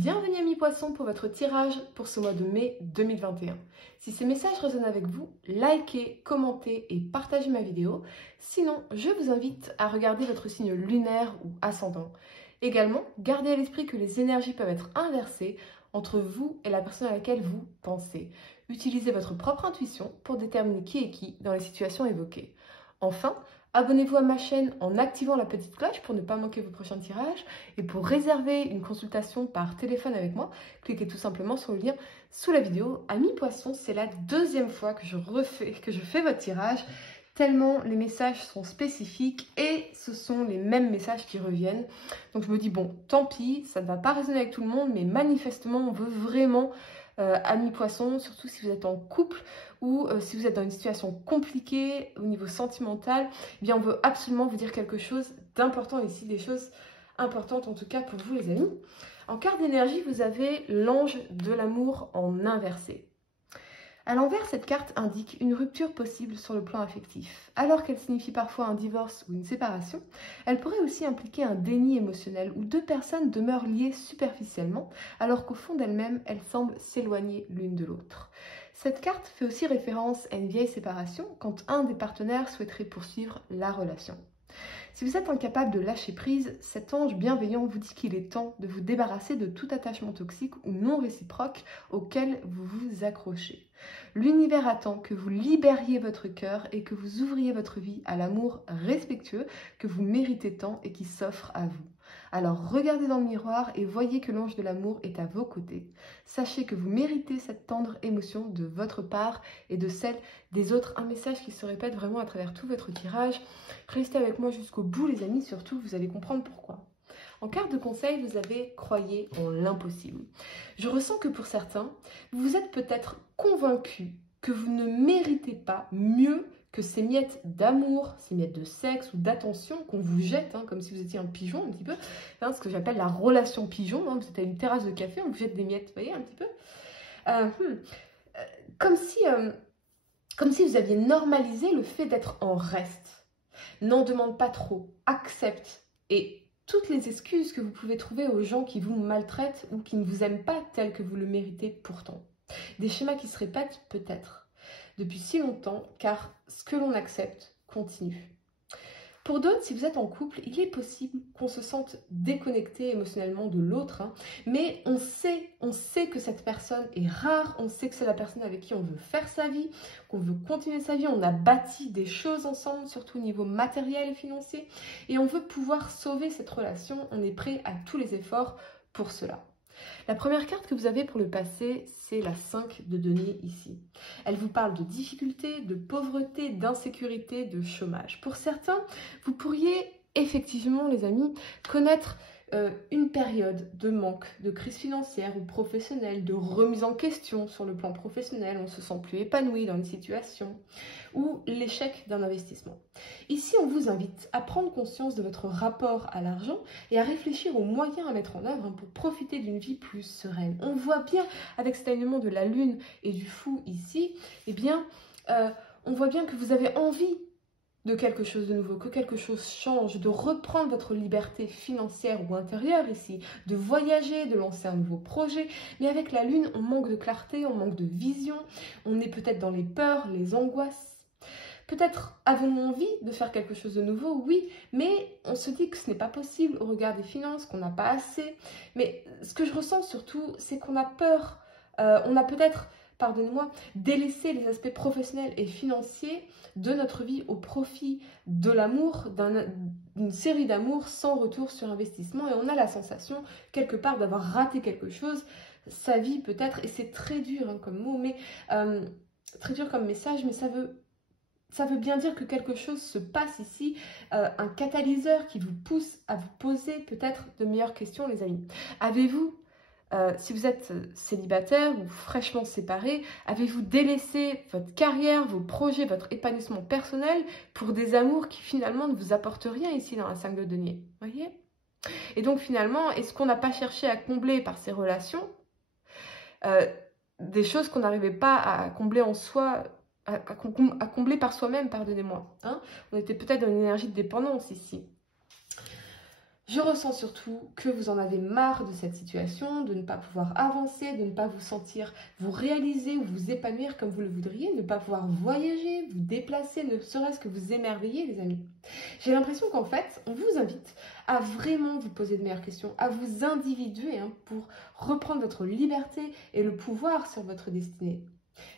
Bienvenue amis poissons pour votre tirage pour ce mois de mai 2021. Si ces messages résonnent avec vous, likez, commentez et partagez ma vidéo. Sinon, je vous invite à regarder votre signe lunaire ou ascendant. Également, gardez à l'esprit que les énergies peuvent être inversées entre vous et la personne à laquelle vous pensez. Utilisez votre propre intuition pour déterminer qui est qui dans les situations évoquées. Enfin, abonnez-vous à ma chaîne en activant la petite cloche pour ne pas manquer vos prochains tirages. Et pour réserver une consultation par téléphone avec moi, cliquez tout simplement sur le lien sous la vidéo. Amis poissons, c'est la deuxième fois que je fais votre tirage, tellement les messages sont spécifiques et ce sont les mêmes messages qui reviennent. Donc je me dis, bon, tant pis, ça ne va pas résonner avec tout le monde, mais manifestement, on veut vraiment... amis poissons, surtout si vous êtes en couple ou si vous êtes dans une situation compliquée au niveau sentimental, eh bien on veut absolument vous dire quelque chose d'important ici, des choses importantes en tout cas pour vous les amis. En carte d'énergie, vous avez l'ange de l'amour en inversé. À l'envers, cette carte indique une rupture possible sur le plan affectif. Alors qu'elle signifie parfois un divorce ou une séparation, elle pourrait aussi impliquer un déni émotionnel où deux personnes demeurent liées superficiellement, alors qu'au fond d'elles-mêmes, elles semblent s'éloigner l'une de l'autre. Cette carte fait aussi référence à une vieille séparation quand un des partenaires souhaiterait poursuivre la relation. Si vous êtes incapable de lâcher prise, cet ange bienveillant vous dit qu'il est temps de vous débarrasser de tout attachement toxique ou non réciproque auquel vous vous accrochez. L'univers attend que vous libériez votre cœur et que vous ouvriez votre vie à l'amour respectueux que vous méritez tant et qui s'offre à vous. Alors regardez dans le miroir et voyez que l'ange de l'amour est à vos côtés. Sachez que vous méritez cette tendre émotion de votre part et de celle des autres. Un message qui se répète vraiment à travers tout votre tirage. Restez avec moi jusqu'au bout les amis, surtout vous allez comprendre pourquoi. En carte de conseil, vous avez croyez en l'impossible. Je ressens que pour certains, vous êtes peut-être convaincus que vous ne méritez pas mieux que ces miettes d'amour, ces miettes de sexe ou d'attention qu'on vous jette, comme si vous étiez un pigeon un petit peu, ce que j'appelle la relation pigeon, vous êtes à une terrasse de café, on vous jette des miettes, vous voyez un petit peu comme si vous aviez normalisé le fait d'être en reste. N'en demande pas trop, accepte et toutes les excuses que vous pouvez trouver aux gens qui vous maltraitent ou qui ne vous aiment pas tel que vous le méritez pourtant. Des schémas qui se répètent peut-être depuis si longtemps car ce que l'on accepte continue. Pour d'autres, si vous êtes en couple, il est possible qu'on se sente déconnecté émotionnellement de l'autre, mais on sait que cette personne est rare, on sait que c'est la personne avec qui on veut faire sa vie, qu'on veut continuer sa vie, on a bâti des choses ensemble, surtout au niveau matériel et financier, et on veut pouvoir sauver cette relation, on est prêt à tous les efforts pour cela. La première carte que vous avez pour le passé, c'est la 5 de denier ici. Elle vous parle de difficultés, de pauvreté, d'insécurité, de chômage. Pour certains, vous pourriez effectivement, les amis, connaître une période de manque, de crise financière ou professionnelle, de remise en question sur le plan professionnel, on se sent plus épanoui dans une situation, ou l'échec d'un investissement. Ici, on vous invite à prendre conscience de votre rapport à l'argent et à réfléchir aux moyens à mettre en œuvre pour profiter d'une vie plus sereine. On voit bien, avec cet alignement de la lune et du fou ici, on voit bien que vous avez envie de quelque chose de nouveau, que quelque chose change, de reprendre votre liberté financière ou intérieure ici, de voyager, de lancer un nouveau projet. Mais avec la lune, on manque de clarté, on manque de vision, on est peut-être dans les peurs, les angoisses. Peut-être avons-nous envie de faire quelque chose de nouveau, oui, mais on se dit que ce n'est pas possible au regard des finances, qu'on n'a pas assez. Mais ce que je ressens surtout, c'est qu'on a peur, on a peut-être... pardonnez-moi, délaisser les aspects professionnels et financiers de notre vie au profit de l'amour, d'une série d'amours sans retour sur investissement. Et on a la sensation, quelque part, d'avoir raté quelque chose, sa vie peut-être, et c'est très dur comme mot, mais très dur comme message, mais ça veut bien dire que quelque chose se passe ici, un catalyseur qui vous pousse à vous poser peut-être de meilleures questions, les amis. Avez-vous si vous êtes célibataire ou fraîchement séparé, avez-vous délaissé votre carrière, vos projets, votre épanouissement personnel pour des amours qui finalement ne vous apportent rien ici dans la 5 de denier, voyez? Et donc finalement, est-ce qu'on n'a pas cherché à combler par ces relations des choses qu'on n'arrivait pas à combler en soi, à combler par soi-même, pardonnez-moi. On était peut-être dans une énergie de dépendance ici. Je ressens surtout que vous en avez marre de cette situation, de ne pas pouvoir avancer, de ne pas vous sentir vous réaliser ou vous épanouir comme vous le voudriez, ne pas pouvoir voyager, vous déplacer, ne serait-ce que vous émerveiller, les amis. J'ai l'impression qu'en fait, on vous invite à vraiment vous poser de meilleures questions, à vous individuer pour reprendre votre liberté et le pouvoir sur votre destinée.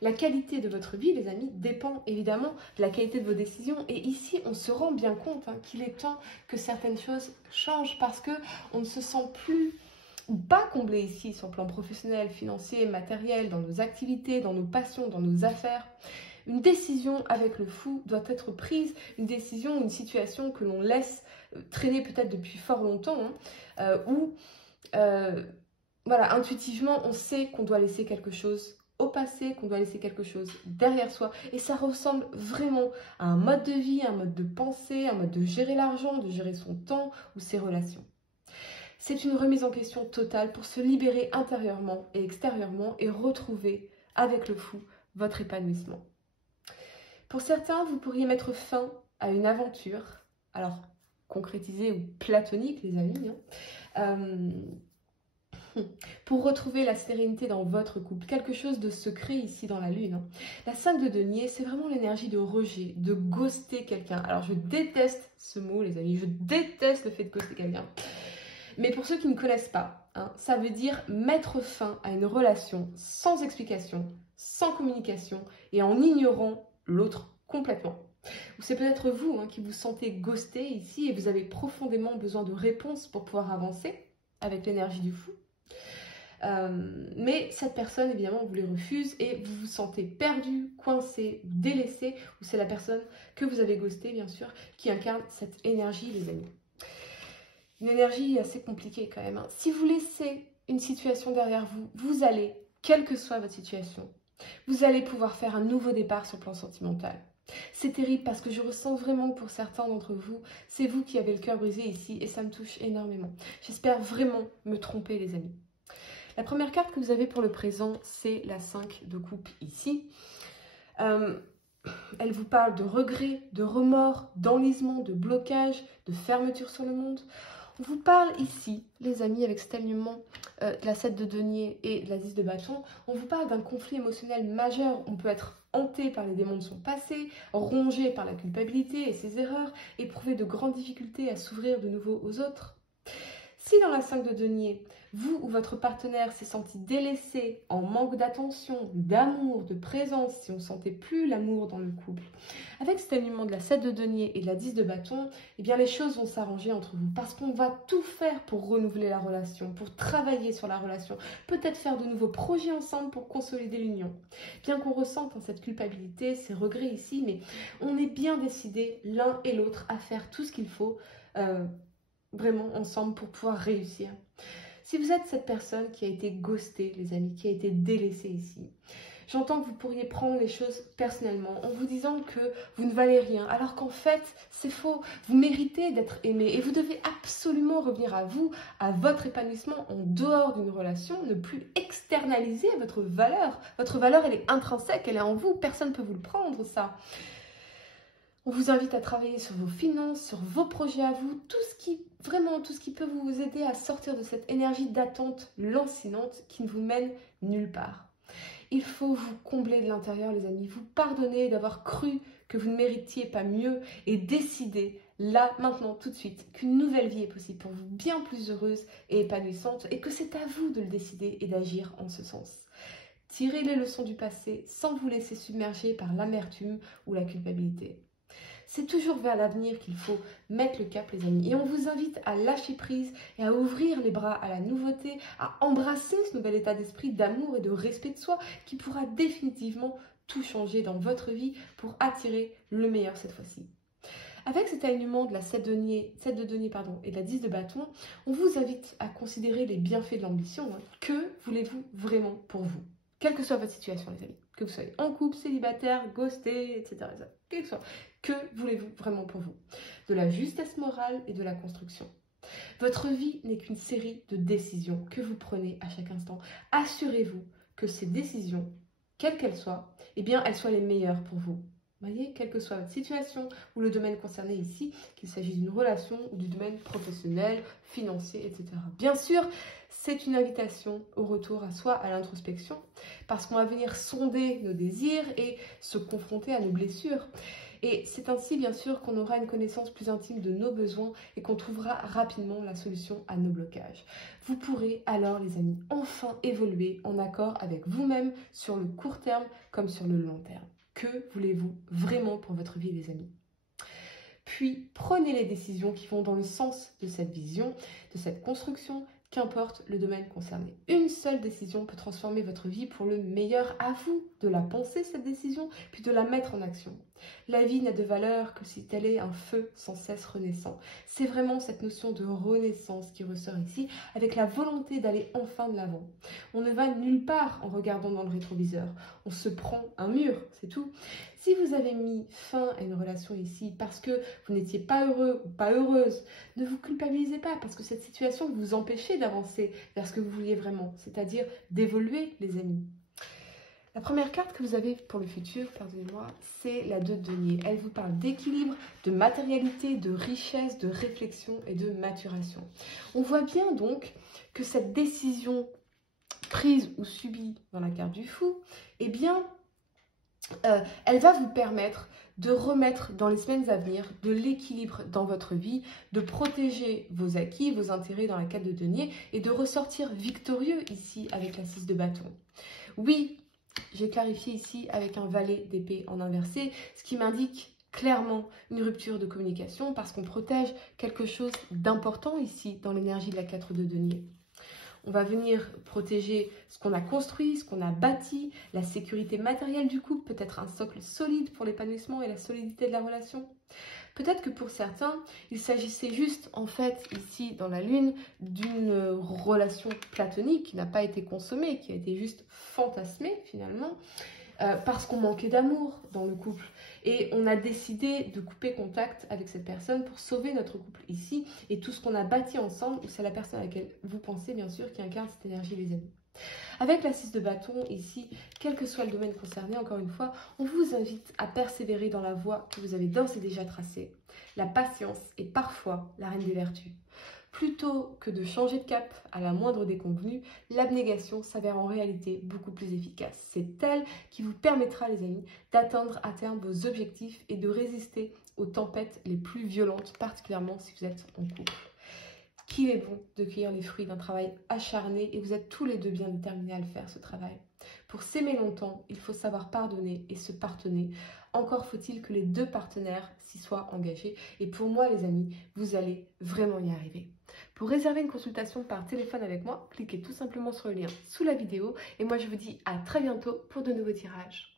La qualité de votre vie, les amis, dépend évidemment de la qualité de vos décisions. Et ici, on se rend bien compte qu'il est temps que certaines choses changent parce qu'on ne se sent plus ou pas comblé ici sur le plan professionnel, financier, matériel, dans nos activités, dans nos passions, dans nos affaires. Une décision avec le fou doit être prise, une décision, une situation que l'on laisse traîner peut-être depuis fort longtemps, où voilà, intuitivement, on sait qu'on doit laisser quelque chose au passé, qu'on doit laisser quelque chose derrière soi. Et ça ressemble vraiment à un mode de vie, un mode de pensée, un mode de gérer l'argent, de gérer son temps ou ses relations. C'est une remise en question totale pour se libérer intérieurement et extérieurement et retrouver avec le fou votre épanouissement. Pour certains, vous pourriez mettre fin à une aventure, alors concrétisée ou platonique les amis, pour retrouver la sérénité dans votre couple, quelque chose de secret ici dans la lune. La 5 de denier, c'est vraiment l'énergie de rejet, de ghoster quelqu'un. Alors je déteste ce mot les amis, je déteste le fait de ghoster quelqu'un. Mais pour ceux qui ne connaissent pas, ça veut dire mettre fin à une relation sans explication, sans communication et en ignorant l'autre complètement. Ou c'est peut-être vous qui vous sentez ghosté ici et vous avez profondément besoin de réponses pour pouvoir avancer avec l'énergie du fou. Mais cette personne, évidemment, vous les refuse et vous vous sentez perdu, coincé, délaissé, ou c'est la personne que vous avez ghosté, bien sûr, qui incarne cette énergie, les amis. Une énergie assez compliquée quand même. Si vous laissez une situation derrière vous, vous allez, quelle que soit votre situation, vous allez pouvoir faire un nouveau départ sur le plan sentimental. C'est terrible parce que je ressens vraiment que pour certains d'entre vous, c'est vous qui avez le cœur brisé ici et ça me touche énormément. J'espère vraiment me tromper, les amis. La première carte que vous avez pour le présent, c'est la 5 de coupe ici. Elle vous parle de regret, de remords, d'enlisement, de blocage, de fermeture sur le monde. On vous parle ici, les amis, avec cet alignement de la 7 de denier et de la 10 de bâton, on vous parle d'un conflit émotionnel majeur. On peut être hanté par les démons de son passé, rongé par la culpabilité et ses erreurs, éprouver de grandes difficultés à s'ouvrir de nouveau aux autres. Si dans la 5 de denier, vous ou votre partenaire s'est senti délaissé, en manque d'attention, d'amour, de présence, si on ne sentait plus l'amour dans le couple, avec cet alignement de la 7 de denier et de la 10 de bâton, eh bien les choses vont s'arranger entre vous parce qu'on va tout faire pour renouveler la relation, pour travailler sur la relation, peut-être faire de nouveaux projets ensemble pour consolider l'union. Bien qu'on ressente cette culpabilité, ces regrets ici, mais on est bien décidés l'un et l'autre à faire tout ce qu'il faut vraiment ensemble pour pouvoir réussir. Si vous êtes cette personne qui a été ghostée, les amis, qui a été délaissée ici, j'entends que vous pourriez prendre les choses personnellement en vous disant que vous ne valez rien, alors qu'en fait, c'est faux. Vous méritez d'être aimé et vous devez absolument revenir à vous, à votre épanouissement en dehors d'une relation, ne plus externaliser votre valeur. Votre valeur, elle est intrinsèque, elle est en vous, personne ne peut vous le prendre, ça. On vous invite à travailler sur vos finances, sur vos projets à vous, tout ce qui peut vous aider à sortir de cette énergie d'attente lancinante qui ne vous mène nulle part. Il faut vous combler de l'intérieur, les amis, vous pardonner d'avoir cru que vous ne méritiez pas mieux et décider, là, maintenant, tout de suite, qu'une nouvelle vie est possible pour vous, bien plus heureuse et épanouissante, et que c'est à vous de le décider et d'agir en ce sens. Tirez les leçons du passé sans vous laisser submerger par l'amertume ou la culpabilité. C'est toujours vers l'avenir qu'il faut mettre le cap, les amis. Et on vous invite à lâcher prise et à ouvrir les bras à la nouveauté, à embrasser ce nouvel état d'esprit d'amour et de respect de soi qui pourra définitivement tout changer dans votre vie pour attirer le meilleur cette fois-ci. Avec cet alignement de la 7 de denier et de la 10 de bâton, on vous invite à considérer les bienfaits de l'ambition. Que voulez-vous vraiment pour vous? Quelle que soit votre situation, les amis. Que vous soyez en couple, célibataire, ghosté, etc. Quel que soit. Que voulez-vous vraiment pour vous? De la justesse morale et de la construction. Votre vie n'est qu'une série de décisions que vous prenez à chaque instant. Assurez-vous que ces décisions, quelles qu'elles soient, eh bien, elles soient les meilleures pour vous. Vous voyez, quelle que soit votre situation ou le domaine concerné ici, qu'il s'agisse d'une relation ou du domaine professionnel, financier, etc. Bien sûr, c'est une invitation au retour à soi, à l'introspection, parce qu'on va venir sonder nos désirs et se confronter à nos blessures. Et c'est ainsi, bien sûr, qu'on aura une connaissance plus intime de nos besoins et qu'on trouvera rapidement la solution à nos blocages. Vous pourrez alors, les amis, enfin évoluer en accord avec vous-même sur le court terme comme sur le long terme. Que voulez-vous vraiment pour votre vie, les amis? Puis, prenez les décisions qui vont dans le sens de cette vision, de cette construction, qu'importe le domaine concerné. Une seule décision peut transformer votre vie pour le meilleur. À vous de la penser, cette décision, puis de la mettre en action. La vie n'a de valeur que si elle est un feu sans cesse renaissant. C'est vraiment cette notion de renaissance qui ressort ici, avec la volonté d'aller enfin de l'avant. On ne va nulle part en regardant dans le rétroviseur. On se prend un mur, c'est tout. Si vous avez mis fin à une relation ici parce que vous n'étiez pas heureux ou pas heureuse, ne vous culpabilisez pas parce que cette situation vous empêchait d'avancer vers ce que vous vouliez vraiment, c'est-à-dire d'évoluer, les amis. La première carte que vous avez pour le futur, pardonnez-moi, c'est la 2 de denier. Elle vous parle d'équilibre, de matérialité, de richesse, de réflexion et de maturation. On voit bien donc que cette décision prise ou subie dans la carte du fou, eh bien, elle va vous permettre de remettre dans les semaines à venir de l'équilibre dans votre vie, de protéger vos acquis, vos intérêts dans la carte de denier et de ressortir victorieux ici avec la 6 de bâton. Oui, j'ai clarifié ici avec un valet d'épée en inversé, ce qui m'indique clairement une rupture de communication parce qu'on protège quelque chose d'important ici dans l'énergie de la 4 de denier. On va venir protéger ce qu'on a construit, ce qu'on a bâti, la sécurité matérielle du couple, peut-être un socle solide pour l'épanouissement et la solidité de la relation. Peut-être que pour certains, il s'agissait juste, en fait, ici dans la Lune, d'une relation platonique qui n'a pas été consommée, qui a été juste fantasmée finalement, parce qu'on manquait d'amour dans le couple. Et on a décidé de couper contact avec cette personne pour sauver notre couple ici et tout ce qu'on a bâti ensemble, c'est la personne à laquelle vous pensez bien sûr qui incarne cette énergie, les amis. Avec la 6 de bâton ici, quel que soit le domaine concerné, encore une fois, on vous invite à persévérer dans la voie que vous avez d'ores et déjà tracée. La patience est parfois la reine des vertus. Plutôt que de changer de cap à la moindre déconvenue, l'abnégation s'avère en réalité beaucoup plus efficace. C'est elle qui vous permettra, les amis, d'atteindre à terme vos objectifs et de résister aux tempêtes les plus violentes, particulièrement si vous êtes en couple. Qu'il est bon de cueillir les fruits d'un travail acharné et vous êtes tous les deux bien déterminés à le faire, ce travail. Pour s'aimer longtemps, il faut savoir pardonner et se pardonner. Encore faut-il que les deux partenaires s'y soient engagés. Et pour moi, les amis, vous allez vraiment y arriver. Pour réserver une consultation par téléphone avec moi, cliquez tout simplement sur le lien sous la vidéo. Et moi, je vous dis à très bientôt pour de nouveaux tirages.